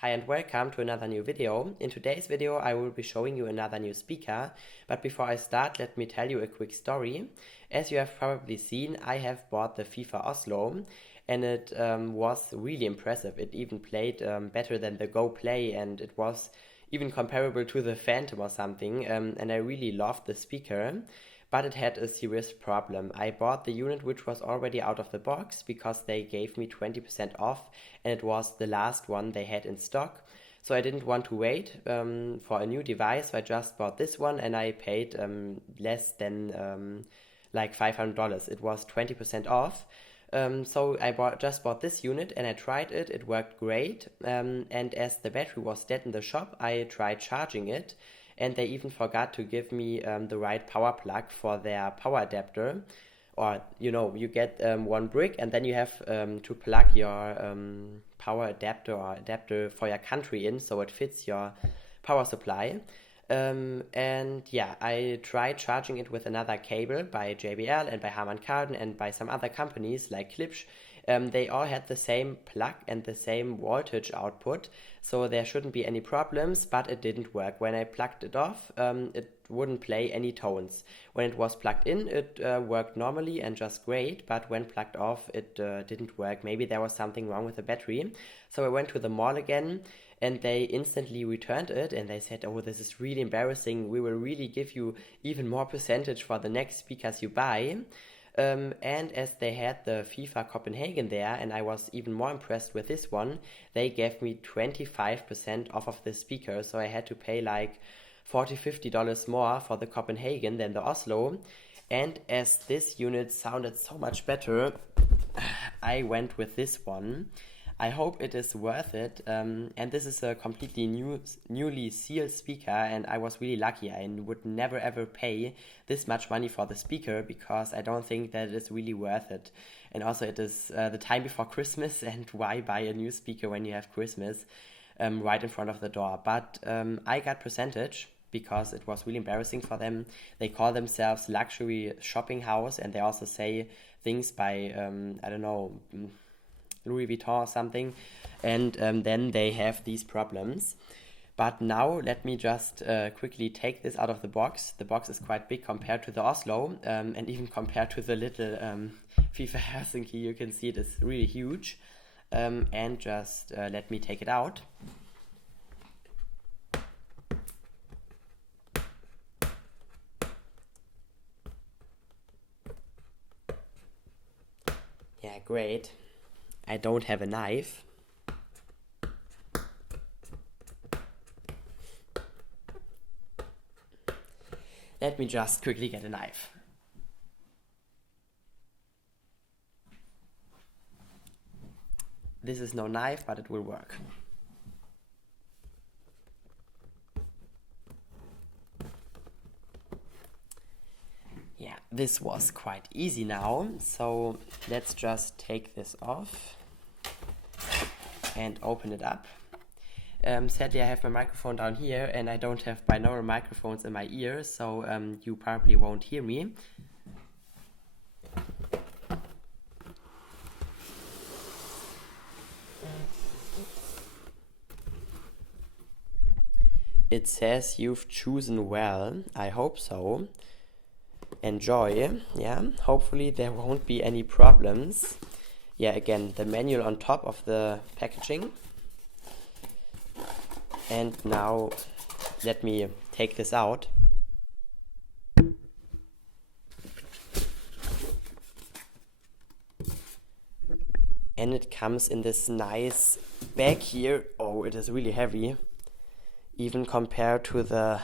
Hi and welcome to another new video. In today's video I will be showing you another new speaker, but before I start let me tell you a quick story. As you have probably seen, I have bought the Vifa Oslo and it was really impressive. It even played better than the Go Play and it was even comparable to the Phantom or something, and I really loved the speaker. But it had a serious problem. I bought the unit which was already out of the box because they gave me 20% off and it was the last one they had in stock. So I didn't want to wait for a new device, so I just bought this one and I paid less than like $500. It was 20% off. So I just bought this unit and I tried it. It worked great. And as the battery was dead in the shop, I tried charging it. And they even forgot to give me the right power plug for their power adapter. Or, you get one brick and then you have to plug your power adapter or adapter for your country in so it fits your power supply. And yeah, I tried charging it with another cable by JBL and by Harman Kardon and by some other companies like Klipsch. They all had the same plug and the same voltage output, so there shouldn't be any problems, but it didn't work. When I plugged it off, it wouldn't play any tones. When it was plugged in, it worked normally and just great, but when plugged off, it didn't work. Maybe there was something wrong with the battery. So I went to the mall again and they instantly returned it and they said, oh, this is really embarrassing. We will really give you even more percentage for the next speakers you buy. And as they had the Vifa Copenhagen there, and I was even more impressed with this one, they gave me 25% off of the speaker, so I had to pay like $40-50 more for the Copenhagen than the Oslo. And as this unit sounded so much better, I went with this one. I hope it is worth it, and this is a completely newly sealed speaker, and I was really lucky. I would never ever pay this much money for the speaker because I don't think that it is really worth it. And also it is the time before Christmas, and why buy a new speaker when you have Christmas right in front of the door? But I got percentage because it was really embarrassing for them. They call themselves luxury shopping house, and they also say things by, I don't know, Louis Vuitton or something, and then they have these problems. But now let me just quickly take this out of the box. The box is quite big compared to the Oslo, and even compared to the little Vifa Helsinki, you can see it is really huge. And just let me take it out. Yeah, great. I don't have a knife. Let me just quickly get a knife. This is no knife, but it will work. Yeah, this was quite easy now, so let's just take this off and open it up. Sadly, I have my microphone down here and I don't have binaural microphones in my ears, so you probably won't hear me. It says you've chosen well. I hope so. Enjoy. Yeah, hopefully there won't be any problems. Yeah, again, the manual on top of the packaging. And now let me take this out. And it comes in this nice bag here. Oh, it is really heavy, even compared to the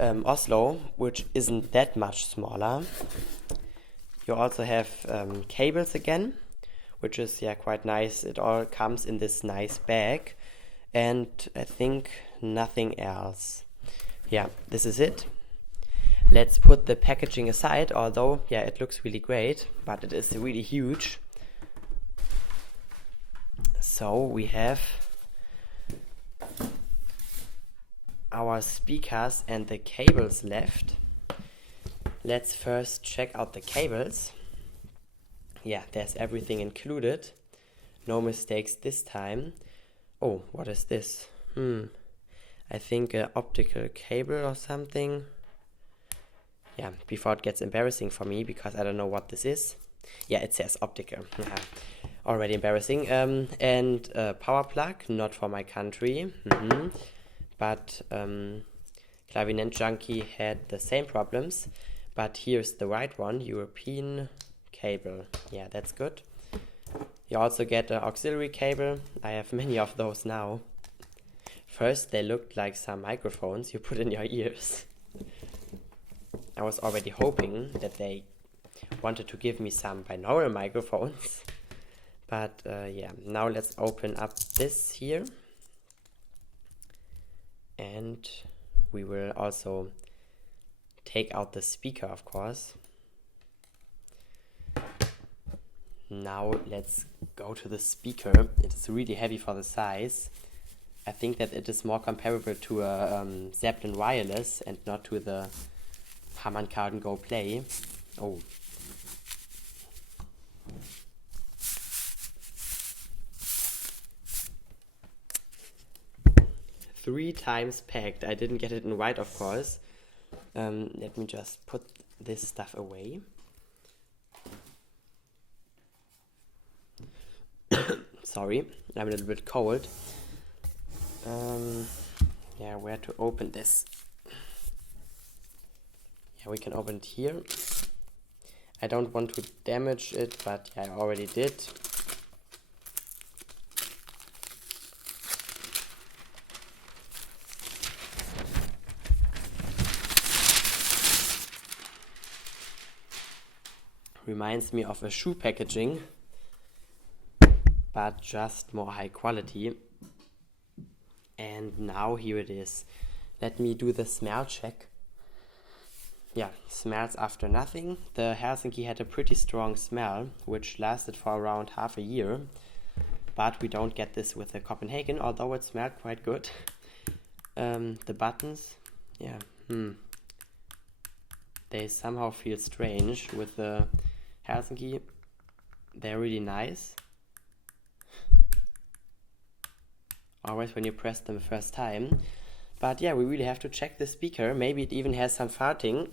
Oslo, which isn't that much smaller. You also have cables again, which is quite nice. It all comes in this nice bag, and I think nothing else. Yeah, this is it. Let's put the packaging aside, although it looks really great, but it is really huge. So we have our speakers and the cables left. Let's first check out the cables. Yeah, there's everything included. No mistakes this time. Oh, what is this? I think an optical cable or something. Yeah, before it gets embarrassing for me, because I don't know what this is. Yeah, it says optical. Yeah, already embarrassing. And a power plug, not for my country. But Clavinet Junkie had the same problems. But here's the right one, European cable. Yeah, that's good. You also get an auxiliary cable. I have many of those now. First, they looked like some microphones you put in your ears. I was already hoping that they wanted to give me some binaural microphones. But yeah, now let's open up this here. And we will also take out the speaker, of course. Now let's go to the speaker. It is really heavy for the size. I think that it is more comparable to a Zeppelin wireless and not to the Harman-Kardon Go Play. Oh. Three times packed. I didn't get it in white, of course. Let me just put this stuff away. Sorry, I'm a little bit cold. Yeah, where to open this? Yeah, we can open it here. I don't want to damage it, but yeah, I already did. Reminds me of a shoe packaging, but just more high quality. And now here it is. Let me do the smell check. Yeah, smells after nothing. The Helsinki had a pretty strong smell, which lasted for around half a year. But we don't get this with the Copenhagen, although it smelled quite good. The buttons, yeah, they somehow feel strange. With the Helsinki, they're really nice. Always when you press them the first time. But yeah, we really have to check the speaker. Maybe it even has some farting.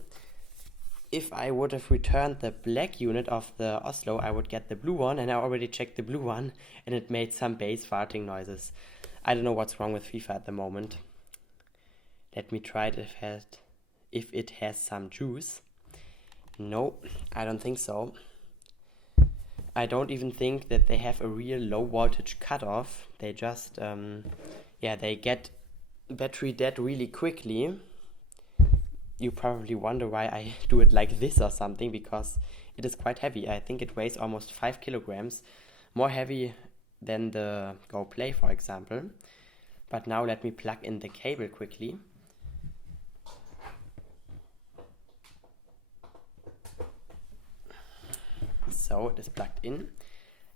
If I would have returned the black unit of the Oslo, I would get the blue one, and I already checked the blue one, and it made some bass farting noises. I don't know what's wrong with Vifa at the moment. Let me try it if it has some juice. No, I don't think so. I don't even think that they have a real low voltage cutoff. They just, they get battery dead really quickly. You probably wonder why I do it like this or something, because it is quite heavy. I think it weighs almost 5 kilograms, more heavy than the Go Play, for example. But now let me plug in the cable quickly. So it is plugged in,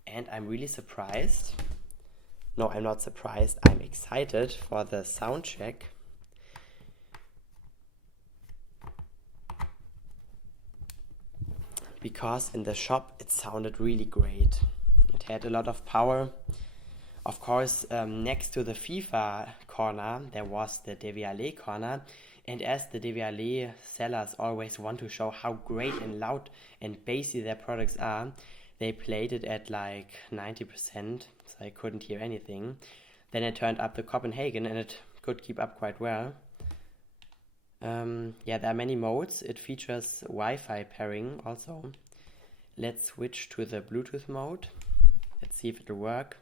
and I'm really surprised. No, I'm not surprised. I'm excited for the sound check. Because in the shop it sounded really great. It had a lot of power. Of course, next to the Vifa corner, there was the Devialet corner. And as the Devialet sellers always want to show how great and loud and bassy their products are, they played it at like 90%, so I couldn't hear anything. Then I turned up the Copenhagen and it could keep up quite well. Yeah, there are many modes. It features Wi-Fi pairing also. Let's switch to the Bluetooth mode. Let's see if it'll work.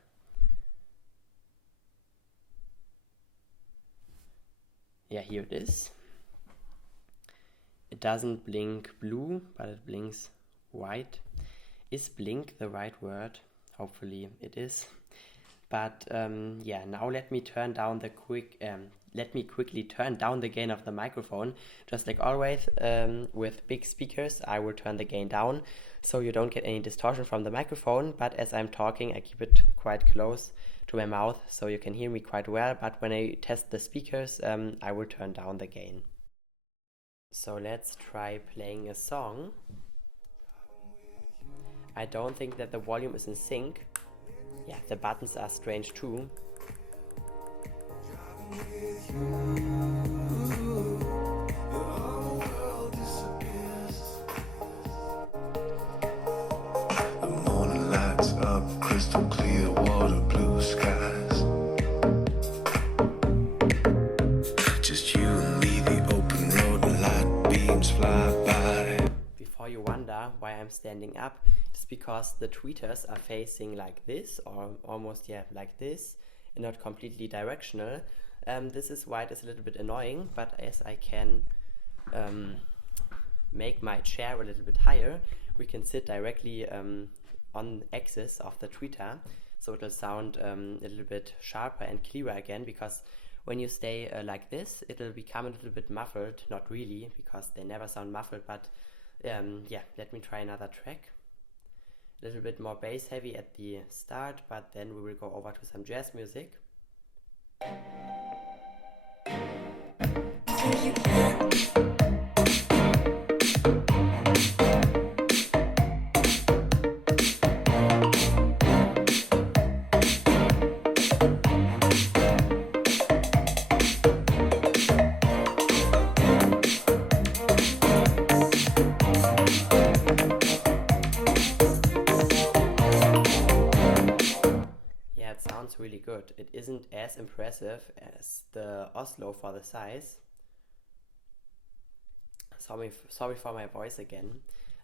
Yeah, here it is. It doesn't blink blue, but it blinks white. Is blink the right word? Hopefully it is. But yeah, now let me turn down the quickly turn down the gain of the microphone. Just like always, with big speakers, I will turn the gain down so you don't get any distortion from the microphone. But as I'm talking, I keep it quite close to my mouth so you can hear me quite well. But when I test the speakers, I will turn down the gain. So let's try playing a song. I don't think that the volume is in sync. Yeah, the buttons are strange too. Crystal clear water, blue skies. Just you and me, the open road, the light beams fly by. Before you wonder why I'm standing up, it's because the tweeters are facing like this, or almost, yeah, like this, and not completely directional. This is why it is a little bit annoying, but as I can make my chair a little bit higher, we can sit directly on axis of the tweeter, so it will sound a little bit sharper and clearer again, because when you stay like this, it will become a little bit muffled. Not really, because they never sound muffled, but yeah, let me try another track. A little bit more bass heavy at the start, but then we will go over to some jazz music. Really good. It isn't as impressive as the Oslo for the size. Sorry for my voice again.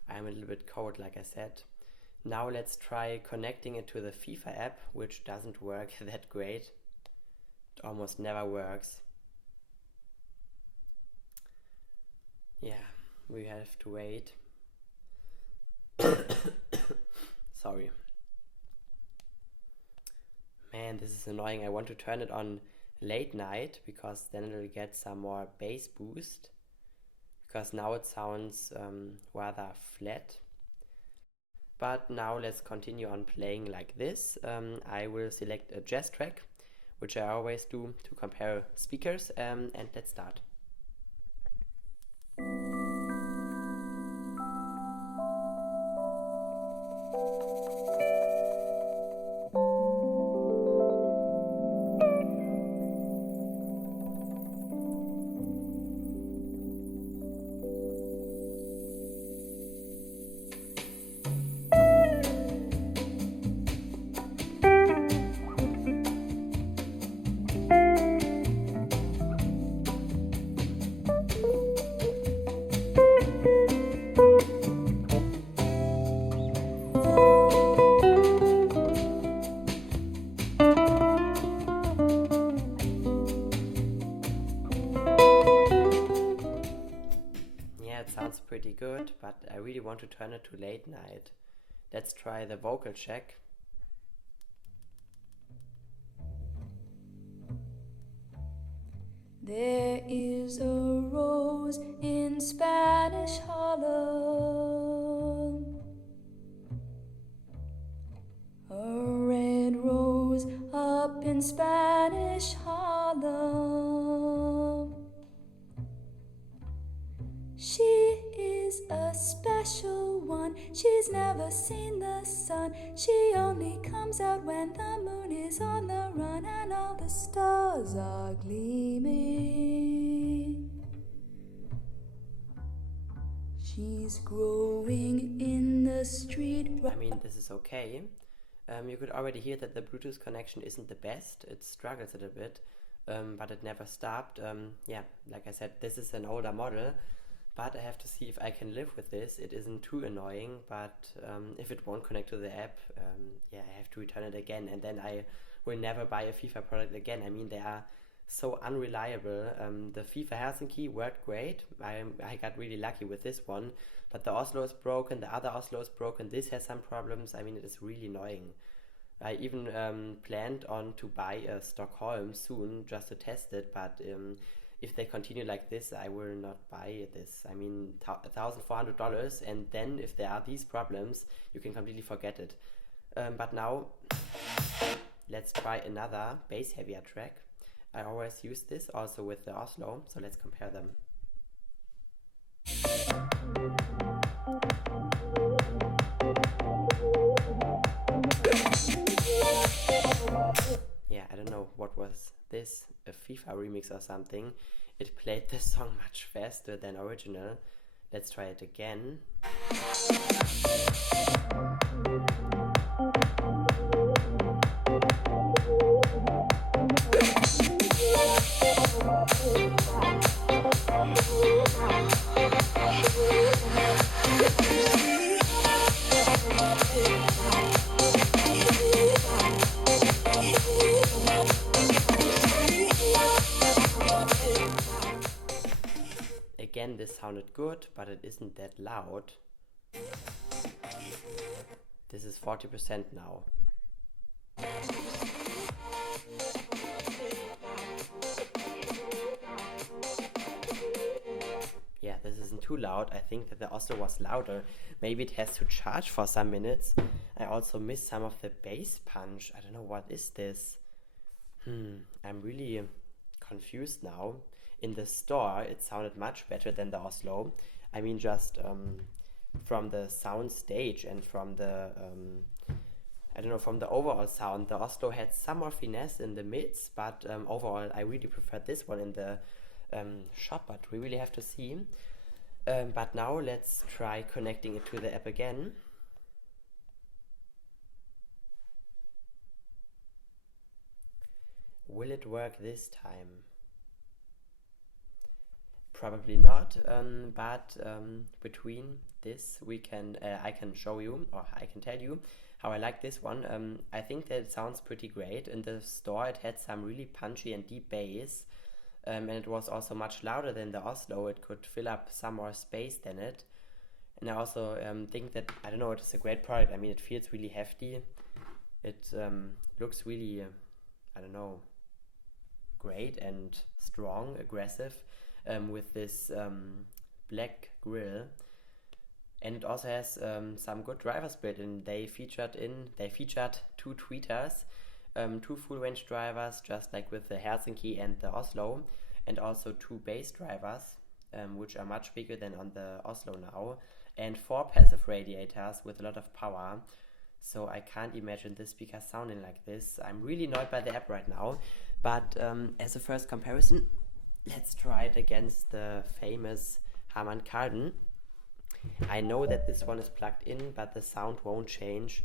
I'm a little bit cold, like I said. Now let's try connecting it to the FIFA app, which doesn't work that great. It almost never works. Yeah, we have to wait. Sorry. Man, this is annoying. I want to turn it on late night, because then it will get some more bass boost, because now it sounds rather flat. But now let's continue on playing like this. I will select a jazz track, which I always do to compare speakers, and let's start. Pretty good, but I really want to turn it to late night. Let's try the vocal check. There is a rose in Spanish Harlem, a red rose up in Spanish Harlem. She is a special one, she's never seen the sun. She only comes out when the moon is on the run and all the stars are gleaming. She's growing in the street. I mean, this is okay. You could already hear that the Bluetooth connection isn't the best. It struggles a little bit, but it never stopped. Yeah, like I said, this is an older model. But I have to see if I can live with this. It isn't too annoying, but if it won't connect to the app, yeah, I have to return it again, and then I will never buy a FIFA product again. I mean, they are so unreliable. The FIFA Helsinki worked great. I got really lucky with this one, but the Oslo is broken, the other Oslo is broken, this has some problems. I mean, it is really annoying. I even planned on to buy a Stockholm soon just to test it, but if they continue like this, I will not buy this. I mean, $1,400, and then if there are these problems, you can completely forget it. But now, let's try another bass heavier track. I always use this also with the Oslo, so let's compare them. Yeah, I don't know what was this, a FIFA remix or something. It played the song much faster than original. Let's try it again. Again, this sounded good, but it isn't that loud. This is 40% now. Yeah, this isn't too loud. I think that the Oslo was louder. Maybe it has to charge for some minutes. I also missed some of the bass punch. I don't know, what is this? I'm really confused now. In the store, it sounded much better than the Oslo. I mean, just from the sound stage and from the, I don't know, from the overall sound, the Oslo had some more finesse in the mids, but overall, I really preferred this one in the shop, but we really have to see. But now let's try connecting it to the app again. Will it work this time? Probably not, but between this we can I can show you, or I can tell you how I like this one. I think that it sounds pretty great. In the store it had some really punchy and deep bass, and it was also much louder than the Oslo. It could fill up some more space than it. And I also think that, I don't know, it is a great product. I mean, it feels really hefty. It looks really, I don't know, great and strong, aggressive. With this black grille, and it also has some good drivers built in. They featured two tweeters, two full range drivers, just like with the Helsinki and the Oslo, and also two bass drivers, which are much bigger than on the Oslo now, and 4 passive radiators with a lot of power. So I can't imagine this speaker sounding like this. I'm really annoyed by the app right now, but as a first comparison, let's try it against the famous Harman Kardon. I know that this one is plugged in, but the sound won't change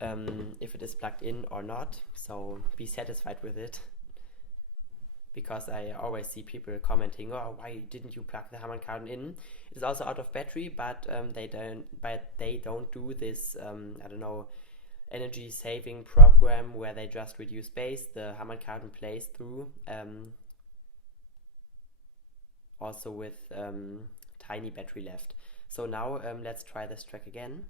if it is plugged in or not, so be satisfied with it. Because I always see people commenting, oh, why didn't you plug the Harman Kardon in? It's also out of battery, but they don't do this, I don't know, energy saving program where they just reduce bass. The Harman Kardon plays through. Also with tiny battery left. So now let's try this track again.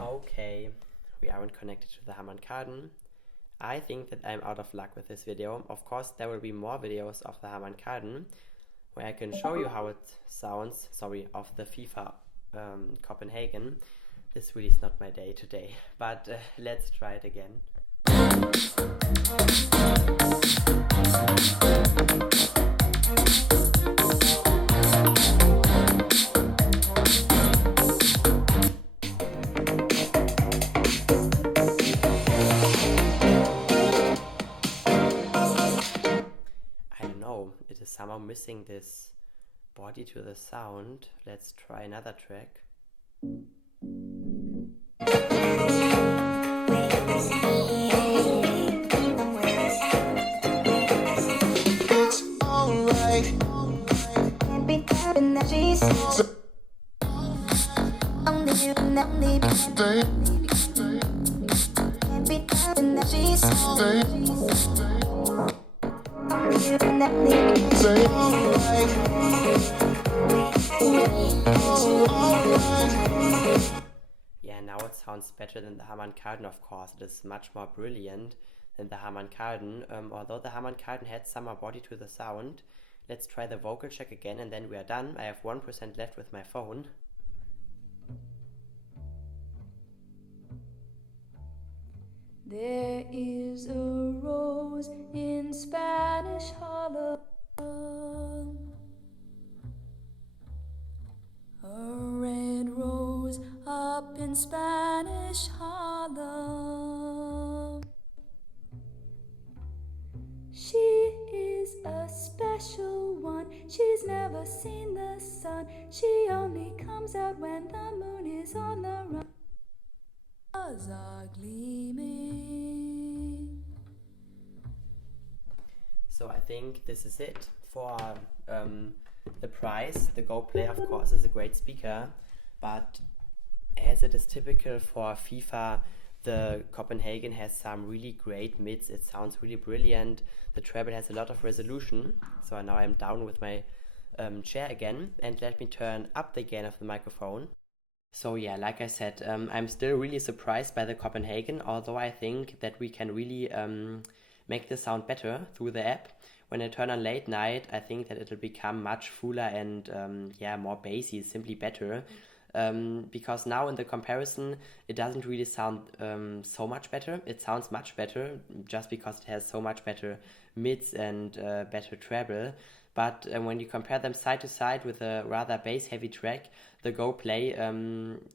Okay, we aren't connected to the Harman Kardon. I think that I'm out of luck with this video. Of course, there will be more videos of the Harman Kardon where I can show you how it sounds, of the Vifa Copenhagen. This really is not my day today, but let's try it again. I don't know, it is somehow missing this body to the sound. Let's try another track. Yeah, now it sounds better than the Harman Kardon, of course. It is much more brilliant than the Harman Kardon, although the Harman Kardon had some more body to the sound. Let's try the vocal check again and then we are done. I have 1% left with my phone. There is a rose in Spanish Hollow, a red rose Spanish Harlem. She is a special one. She's never seen the sun. She only comes out when the moon is on the run. Stars are gleaming. So I think this is it for the prize. The Go Play, of course, is a great speaker, but as it is typical for FIFA, the Copenhagen has some really great mids. It sounds really brilliant. The treble has a lot of resolution. So now I'm down with my chair again, and let me turn up the gain of the microphone. So yeah, like I said, I'm still really surprised by the Copenhagen, although I think that we can really make the sound better through the app. When I turn on late night, I think that it'll become much fuller and more bassy, simply better. Because now in the comparison, it doesn't really sound so much better. It sounds much better just because it has so much better mids and better treble. But when you compare them side to side with a rather bass heavy track, the Go Play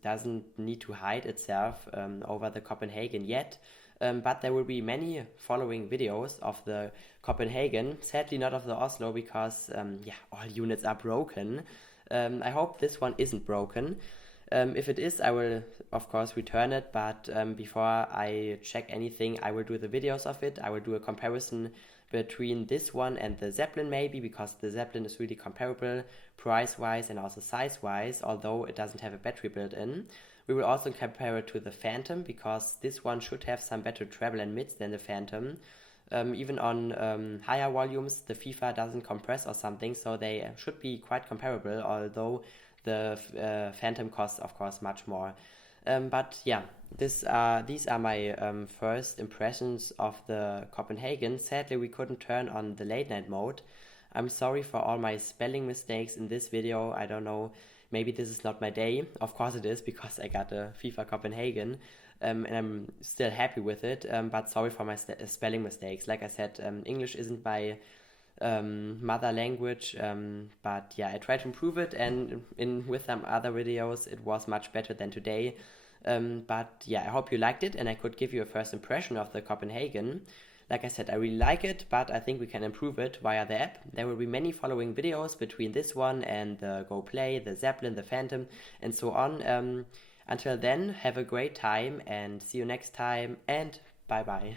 doesn't need to hide itself over the Copenhagen yet. But there will be many following videos of the Copenhagen, sadly not of the Oslo, because all units are broken. I hope this one isn't broken. If it is, I will of course return it, but before I check anything, I will do the videos of it. I will do a comparison between this one and the Zeppelin maybe, because the Zeppelin is really comparable price-wise and also size-wise, although it doesn't have a battery built in. We will also compare it to the Phantom, because this one should have some better treble and mids than the Phantom. Even on higher volumes, the FIFA doesn't compress or something, so they should be quite comparable, although the Phantom costs, of course, much more. But yeah, these are my first impressions of the Copenhagen. Sadly, we couldn't turn on the late night mode. I'm sorry for all my spelling mistakes in this video. I don't know, maybe this is not my day. Of course it is, because I got a FIFA Copenhagen. And I'm still happy with it, but sorry for my spelling mistakes. Like I said, English isn't my mother language, but yeah, I tried to improve it, and with some other videos it was much better than today. But yeah, I hope you liked it and I could give you a first impression of the Copenhagen. Like I said, I really like it, but I think we can improve it via the app. There will be many following videos between this one and the Go Play, the Zeppelin, the Phantom, and so on. Until then, have a great time and see you next time, and bye bye.